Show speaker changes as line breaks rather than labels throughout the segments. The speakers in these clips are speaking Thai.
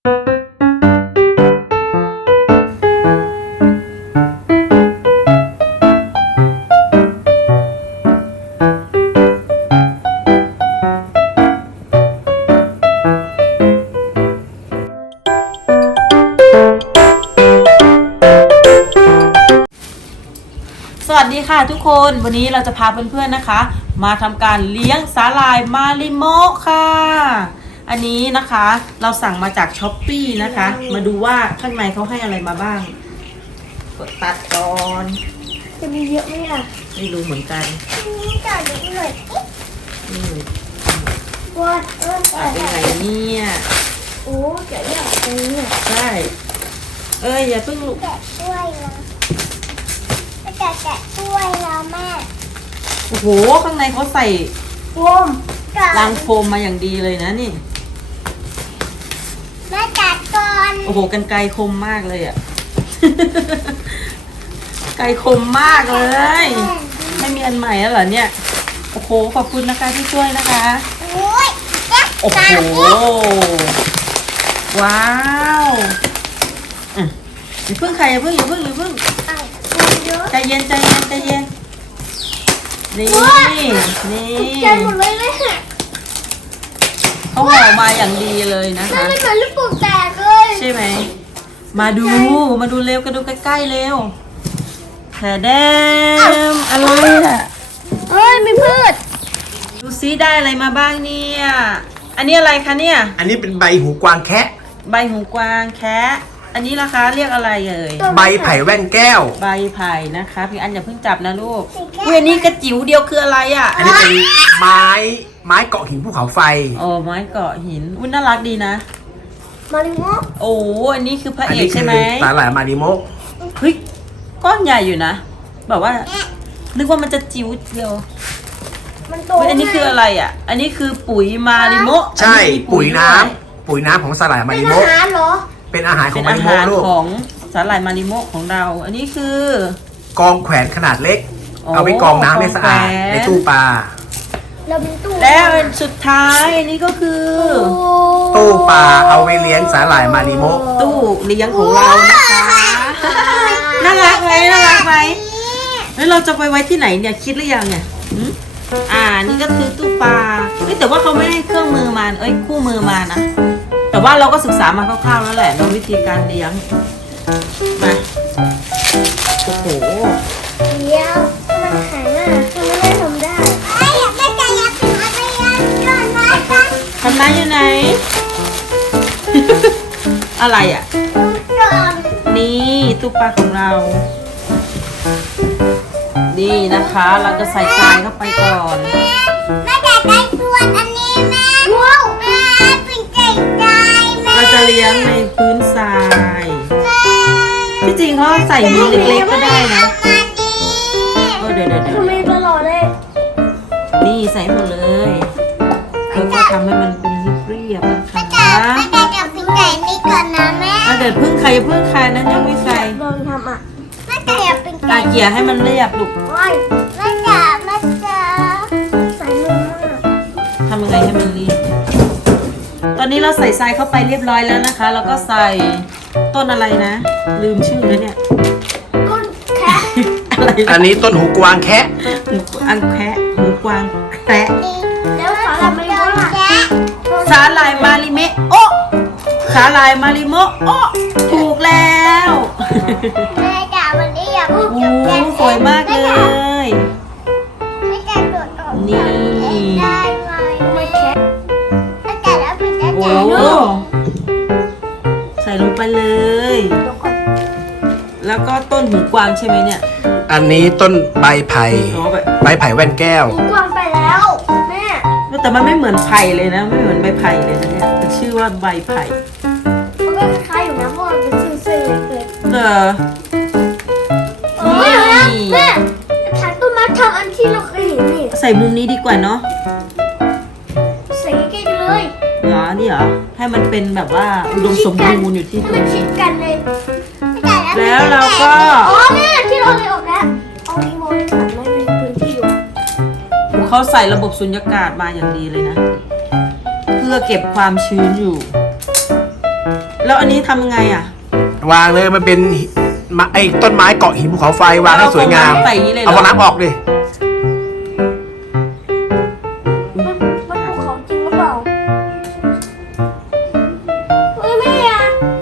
สวัสดีค่ะทุกคนวันนี้เราจะพาเพื่อนๆนะคะมาทำการเลี้ยงสาหร่ายมาริโมะค่ะอันนี้นะคะเราสั่งมาจากช้อปปี้นะคะมาดูว่าข้างในเขาให้อะไรมาบ้างกดตัดก่อน
จะมีเยอะไหมอ่ะ
ไม่รู้เหมือนกัน
นี่จ่ายเยอะหน่อย
นี่
ว่า
ตัดยังไงเนี่ย
โอ้เจ๋อยากเลยเนี่ย
ใช่อย่าเพิ่งลุก
แกะช่วยนะแกะช่วยนะแม่
โอ้โหข้างในเขาใส่
โฟม
รางโฟมมาอย่างดีเลยนะนี่
แม่จัดก่อน
โอ้โหกรรไกรคมมากเลยอ่ะ ไกรคมมากเลยไม่มีอันใหม่แล้วเหรอเนี่ยโอ้โหขอบคุณนะคะที่ช่วยนะคะโอ้โหว้าวอย่าเพิ่งใครอย่าเพิ่งใจเย็นนี่
ใจหมดเลยแม่
เขาห่อมาอย่างดีเลยนะคะ
ไม่เหมือนลูกโป่งแตกเลย
ใช่ไหมมาดูเร็วกันดูใกล้ๆเร็วแถแดมอะไรอ่ะ
มีพืช
ดูซิได้อะไรมาบ้างเนี่ยอันนี้อะไรคะเนี่ย
อันนี้เป็นใบหูกวางแคะ
ใบหูกวางแคะอันนี้ราคาเรียกอะไรเอ่ย
ใบไผ่แว่นแก้ว
ใบไผ่นะคะพี่อันอย่าเพิ่งจับนะลูกอันนี้กระจิ๋วเดียวคืออะไรอ่ะ
อันนี้เป็นไม้เกาะหินภูเขาไฟ
ไม้เกาะหินน่ารักดีนะ
มาริโมะ
อันนี้คือพระเอกใช่ไหม
สาหร่ายมาริโมะ
เฮ้ยก้อนใหญ่อยู่นะแบบว่านึกว่ามันจะจิ๋วเดียว
มันโต
อันนี้คืออะไรอ่ะอันนี้คือปุ๋ยมาริโมะ
ใช่ปุ๋ยน้ำของสาหร่ายมาริโมะ
เป็นอาหารเหรอ
เป็นอาหารของมาริโมะลูก
ของสาหร่ายมาริโมะของเราอันนี้คื
อกองแขวนขนาดเล็กเอาไว้กองน้ำให้สะอาดในตู้ปลา
แล้วสุดท้ายอันนี้ก็คือ
ตู้ปลาเอาไว้เลี้ยงสาหร่ายมาริโมะ
ตู้เลี้ยงของเรานะคะน่ารักไหมแล้วเราจะไปไว้ที่ไหนเนี่ยคิดหรือยังเนี่ยนี่ก็คือตู้ปลาแต่ว่าเขาไม่ได้เครื่องมือมาคู่มือมานะแต่ว่าเราก็ศึกษามาคร่าวๆแล้วแหละในวิธีการเลี้ยงมาโอ้โห
เดี๋ยวมันแข็งทำไมไม่ทำได้แม่จะยัดถึงอะไรก่อนนะ
ทำได้ยังไง อะไรอ่ะนี่ตู้ปลาของเรานี่นะคะเราจะใส่ทรายเข้าไปก่อน
แม่จะได้ส่วนอันนี้แม่ว้าวแม่เป็นเก่งใจแม่
เราจะเลี้ยงในพื้นทรายที่จริงเขาใส่มือเล็กๆก็ได้นะเดี๋ยว
ทำไมตลอดเลย
นี่ใส่หมดเลยแล้วก็ทำให้มันเป็นเรียบนะคะ
แม่จะเป็นไก่นี่ก่อนนะแม่
เดี๋ยวพึ่งใครนั้นยังไม่ใส่
ลองทำแม่จะเป็นไก่
เกี่ยให้มันเรียบลูก
แม่จะใส่มือ
ทำยังไงให้มันเรียบตอนนี้เราใส่ทรายเข้าไปเรียบร้อยแล้วนะคะแล้วก็ใส่ต้นอะไรนะลืมชื่อแล้วเนี่ย
ต้นแคะ
อะไร
อันนี้ต้นหูกวางแคะ
หูกวางแคะ
แล้วสาหร่ายมาริโมะ
สาหร่ายมาริเมะสาหร่ายมาริโมะถูกแล้ว
แม่จ๋าวันนี้อยาก
สวยมากเลย
แม่จ๋าโดดออก
นี่
ได้ไหมไม่แคะแม่จ๋าแล้วเป็นแม่จ๋า
ใส่ลงไปเลยแล้วก็ต้นหูกวางใช่ไหมเนี่ย
อันนี้ต้นใบไผ่แว่นแก้ว
หูกวางไปแล้วแม่
แต่มันไม่เหมือนไผ่เลยนะไม่เหมือนใบไผ่เลยนะเนี่ยแต่ชื่อว่าใบไผ่
มันก็คล้ายอยู่นะเพราะมันเป็นซื่อๆเลยแม่ทางต้นไม้ทางอันที่เราเคยเห็นนี่
ใส่มุมนี้ดีกว่าเนาะ
ใส่ใกล้ๆเลย
นี่เหรอให้มันเป็นแบบว่าอุดมสมบูรณ์อยู่ที่
ให้มันชิดกันเลย
แล้วเราก็
แม่ที่เราเลยออกแล้วเอารีโมทตัดไม่มีพื้นที่อยู่
เขาใส่ระบบสุญญากาศมาอย่างดีเลยนะเพื่อเก็บความชื้นอยู่แล้วอันนี้ทำยังไงอ่ะ
วางเลยมันเป็นไอ้ต้นไม้เกาะหินภูเขาไฟวางให้สวยงาม
ใส่อย่างนี้เลยเหร
เอา
อ
ฟองน้ำออกดิ
มันภูเขาจริงหรือเปล่าเฮ้ยแม่อะ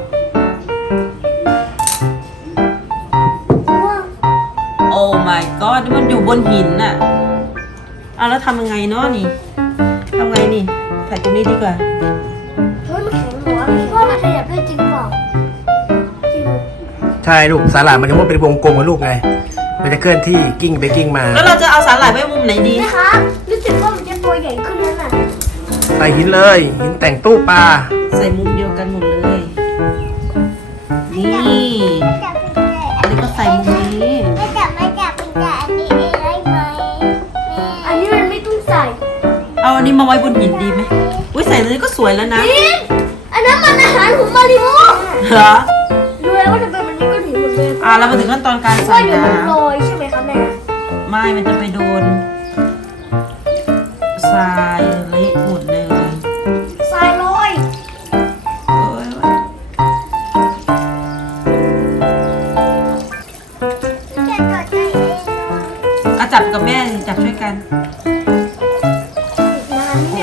ว้าว
โอ้ my god นี่มันอยู่บนหินน่ะเอาแล้วทำยังไงเนาะนี่ทำไงนี่ใส่ตรงนี้ดีกว่า
เฮ้ยมันแข็งหัวคิดว่ามันขยับได้จริงเปล่าจริง
ใช่ลูกสาหร่ายมันจะว่าเป็นวงกลมกับลูกไง มันจะเคลื่อนที่กิ้งไปกิ้งมา
แล้วเราจะเอาสาหร่ายไว้มุมไหนดี
นะคะรู้สึกว่ามันจะตัวใหญ่ขึ้นแล้วน่ะ
ใส่หินเลยหินแต่งตู้ปลา
ใส่มุมเดียวกันหมดเลย นี่อันนี้ก็ใส่มุมนี้
ไม่จับอันนี้เองได้ไหมอันนี้มันไม่ต้องใส่
เอาอันนี้มาไว้บนหินดีไหมอุ้ยใส่ตรงนี้ก็สวยแล้วนะ
นี่อันนั้นมันอาหารของมาริโม
เหรอ
ดูแล้วว่าทำไมมันนี่ก็หนีหมดเลย
เรามาถึงขั้นตอนการใส่
ว่าเดี๋ยว
น้
มันลอยใช่ไหมคะแม่
ำไม่มันจะไปโดนทรายเละหมดเลย
ทรายลอย
โอ้ย
จะกดใจเอง
เอาจับกับแม่สิจับช่วยกัน
นานเนี่ย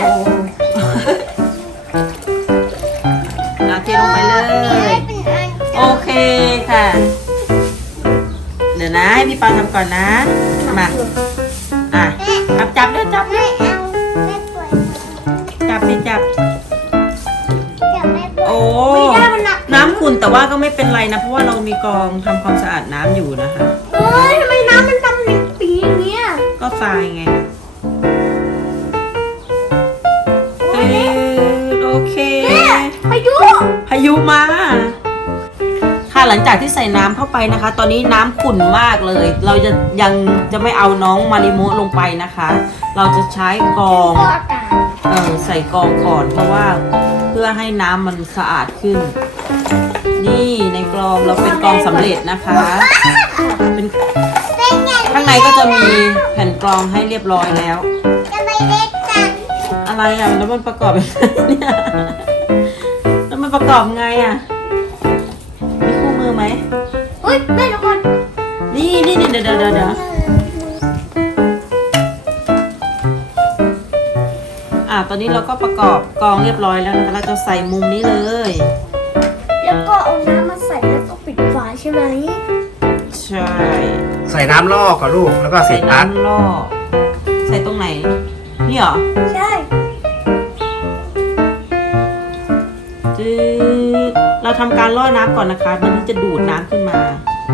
เทลงไปเลย โอเคค่ะ เดี๋ยวนะให้พี่ปาทำก่อนนะ มาจับเด้อจับเด้อ
ไม่เอาไม่ปล่อย
จับดิจับ
จะไม่ปล่อย
โอ้
ไม่ได้มันหนัก
น้ำขุ่นแต่ว่าก็ไม่เป็นไรนะ เพราะว่าเรามีกองทำความสะอาดน้ำอยู่นะคะ
เฮ้ยทำไมน้ำมันดำในปีอย่างเงี้ย
ก็ทรายไงโอเค
พายุ
พายุมา ค่ะหลังจากที่ใส่น้ำเข้าไปนะคะ ตอนนี้น้ำขุ่นมากเลย เรายังจะไม่เอาน้องมาริโมะลงไปนะคะ เราจะใช้กรอง
ก็อากาศ
ใส่กรองก่อนเพราะว่าเพื่อให้น้ำมันสะอาดขึ้น นี่ในกรองเราเป็นกรองสำเร็จนะคะเป็นข้างในก็จะมีแผ่นกรองให้เรียบร้อยแล้ว
จะไปเล็กกัน
อะไรอ่ะแล้วมันประกอบยังไงเนี่ยแล้วมันประกอบไงอ่ะมีคู่มือไหม
เฮ้ยแม่ทุกคน
นี่เดี๋ยวตอนนี้เราก็ประกอบกรองเรียบร้อยแล้วนะคะเราจะใส่มุมนี้เลย
แล้วก็เอาน้ำมาใส่แล้วก็ปิดฝาใช่ไหม
ใช่
ใส่น้ำลอกกับลูกแล้วก็เศ
ใส่
ษพลาส
น้ำล่อใส่ตรงไหน นี่เหรอ
ใช่
จืดเราทำการล่อน้ำก่อนนะคะ มันถึงจะดูดน้ำขึ้นมา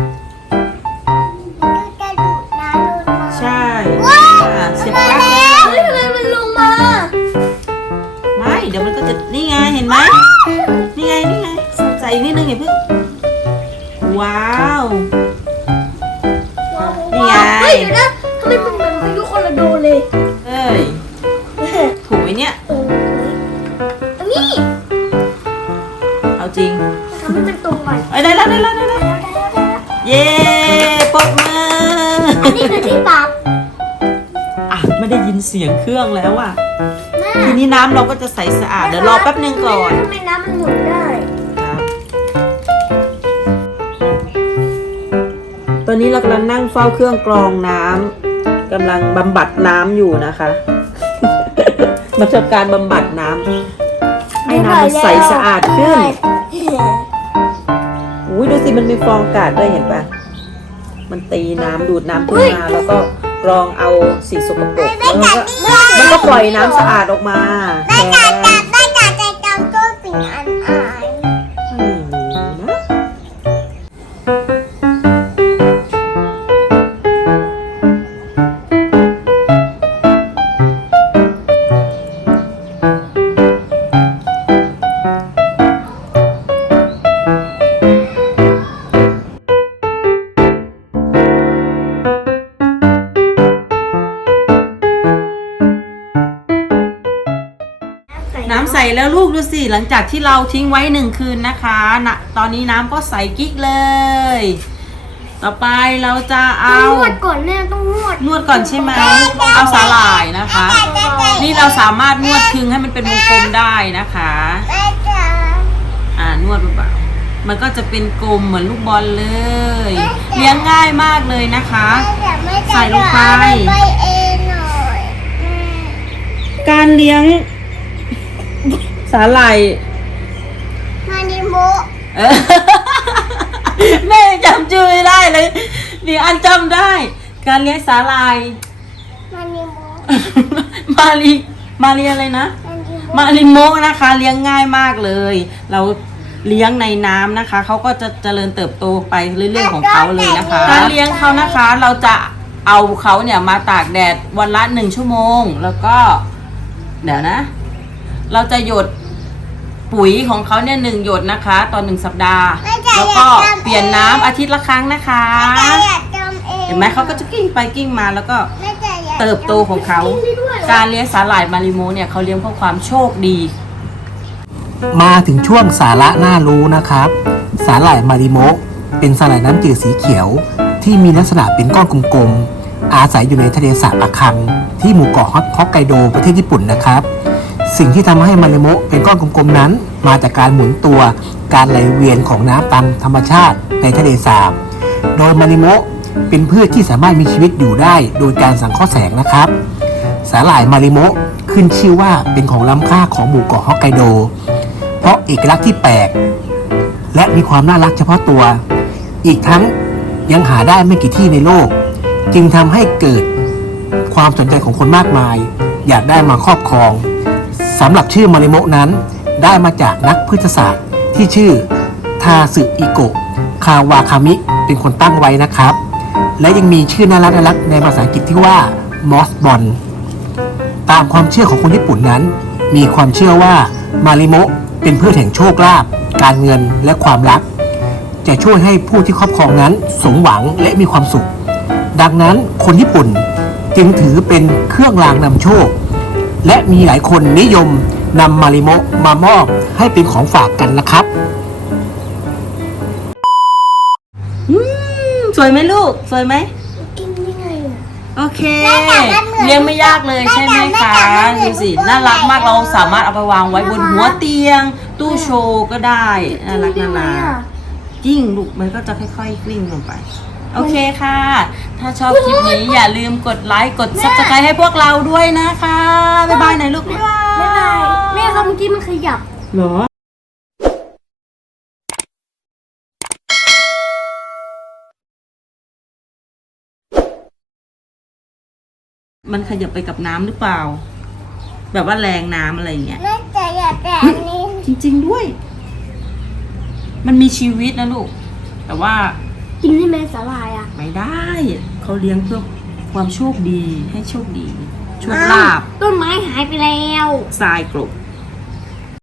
จะดูดน้ำลงมา
ใช่ เสียบ
มา
ปลั๊ก
แล้ว
เล
เฮ้ย
ย
ทำไมมันลงมา
ไม่เดี๋ยวมันก็จะนี่ไงเห็นไหมนี่ไงใส่อีกนิดนึงอย่าเพิ่งว้าว นี่ไง
เฮ้ยเดี๋ยวนะทำไมมันเหมือนพายุออร์นาโดเลย
เอ้ยถูกไหมเนี่ย
อันนี้
เอาจริง
ทำให้มันตรงก่อน
เอ้ยได้แล้วเย้ปรบมือ
อันนี้คือที่ปรับ
ไม่ได้ยินเสียงเครื่องแล้วอ่ะ
แม่
ทีนี้น้ำเราก็จะใสสะอาดเดี๋ยวรอแป๊บนึงก่อน
ทำไมน้ำมันหมุนได้
ครับตอนนี้เรากำลังนั่งเฝ้าเครื่องกรองน้ำกำลังบำบัดน้ำอยู่นะคะ มาทำการบำบัดน้ำให้น้ำมันใสสะอาดขึ้นอุ้ยดูสิมันมีฟองอากาศด้วยเห็นปะมันตีน้ำดูดน้ำขึ้นมาแล้วก็กรองเอาสิ่งสกปรกแล้วมันก็ปล่อยน้ำสะอาดออกมาแทน
ได้จากใจจำตัวสิ่งอันอาย
นะน้ำใสแล้วลูกดูสิหลังจากที่เราทิ้งไว้1 คืนนะคะตอนนี้น้ำก็ใสกิ๊กเลย ต่อไปเราจะเอา
นวดก่อนเนี่ยต้องนวด
นวดก่อนใช่ไหมเอาสาหร่ายนะคะ นี่เราสามารถนวดคึงให้มันเป็นวงกลมได้นะคะ
แม่จ๋า
นวดเปล่าๆมันก็จะเป็นกลมเหมือนลูกบอลเลย เลี้ยงง่ายมากเลยนะคะ ใส่ลงไป
ไปเองหน่อยแม่
การเลี้ยงสาหร่าย
มานิโมะ
เออ แม่จำชื่อไม่ได้เลยมีอันจำได้ การเลี้ยงสาหร่าย
มานิโมะ
มารีอะไรนะ มาริโมะนะคะ เลี้ยงง่ายมากเลย เราเลี้ยงในน้ำนะคะเขาก็จะเจริญเติบโตไปเรื่อยๆของเขาเลยนะคะการเลี้ยงเขานะคะ เราจะเอาเขาเนี่ยมาตากแดดวันละ1 ชั่วโมง แล้วก็เดี๋ยวนะ เราจะหยดปุ๋ยของเขาเนี่ย1 หยดนะคะต่อ1 สัปดาห์ แล้วก็เปลี่ยนน้ำอาทิตย์ละครั้งนะคะ
แม่อยากจำเอง
เห็นไหมเขาก็จะกิ้งไปกิ้งมาแล้วก็
แม่จะอยาก
เติบโตของเขา การเลี้ยงสาหร่ายมาริโมเนี่ยเขาเลี้ยงเพื่อความโชคดี
มาถึงช่วงสาระน่ารู้นะครับ สาหร่ายมาริโมะเป็นสาหร่ายน้ำจืดสีเขียว ที่มีลักษณะเป็นก้อนกลมๆอาศัยอยู่ในทะเลสาบอาคัง ที่หมู่เกาะฮอกไกโดประเทศญี่ปุ่นนะครับ สิ่งที่ทำให้มาริโมะเป็นก้อนกลมๆนั้น มาจากการหมุนตัวการไหลเวียนของน้ำตามธรรมชาติในทะเลสาบ โดยมาริโมะเป็นพืชที่สามารถมีชีวิตอยู่ได้โดยการสังเคราะห์แสงนะครับ สาหร่ายมาริโมะขึ้นชื่อว่าเป็นของล้ำค่าของหมู่เกาะฮอกไกโด เพราะเอกลักษณ์ที่แปลกและมีความน่ารักเฉพาะตัว อีกทั้งยังหาได้ไม่กี่ที่ในโลก จึงทำให้เกิดความสนใจของคนมากมาย อยากได้มาครอบครองสำหรับชื่อมาริโมะนั้นได้มาจากนักพฤกษศาสตร์ที่ชื่อทาสึอิโกะคาวาคามิเป็นคนตั้งไว้นะครับ และยังมีชื่อน่ารักในภาษาอังกฤษที่ว่ามอสบอนตามความเชื่อของคนญี่ปุ่นนั้น มีความเชื่อว่ามาริโมะเป็นพืชแห่งโชคลาภการเงินและความรัก จะช่วยให้ผู้ที่ครอบครองนั้นสมหวังและมีความสุข ดังนั้นคนญี่ปุ่นจึงถือเป็นเครื่องรางนำโชค และมีหลายคนนิยมนำมาริโมะมามอบให้เป็นของฝากกันนะครับ
สวยไหมลูก สวยไหม
กินยังไงอ่ะ
โอเค
แม่จ๋ามันเหมือน
เลี้ยงไม่ยากเลยใช่ไหม
แม่
คะ
จ๋ามันเหมือน
ดูสิ
ลูกบอล
น่ารักมาก
ใหญ่
เราสามารถเอาไปวางไว้บนหัวเตียง ตู้โชว์ก็ได้น่ารักน่ารักกิ้งลูกมันก็จะค่อยๆกลิ้งลงไป โอเคค่ะ ถ้าชอบคลิปนี้อย่าลืมกดไลค์กด subscribe ให้พวกเราด้วยนะคะบ๊ายบายหน่อยลูก
บ๊ายบายแม่ครับเมื่อกี้มันขยับ
เหรอมันขยับไปกับน้ำหรือเปล่า แบบว่าแรงน้ำอะไรอย่างเงี้ย
แม่จะอยากแต่อันนี้
จริงๆด้วย มันมีชีวิตนะลูก แต่ว่า
กินที่แม่สาลายอ่ะ
ไม่ได้ เขาเลี้ยงเพื่อความโชคดี ให้โชคดี โชคลาภ
ต้นไม้หายไปแล้ว
ทรายกลบ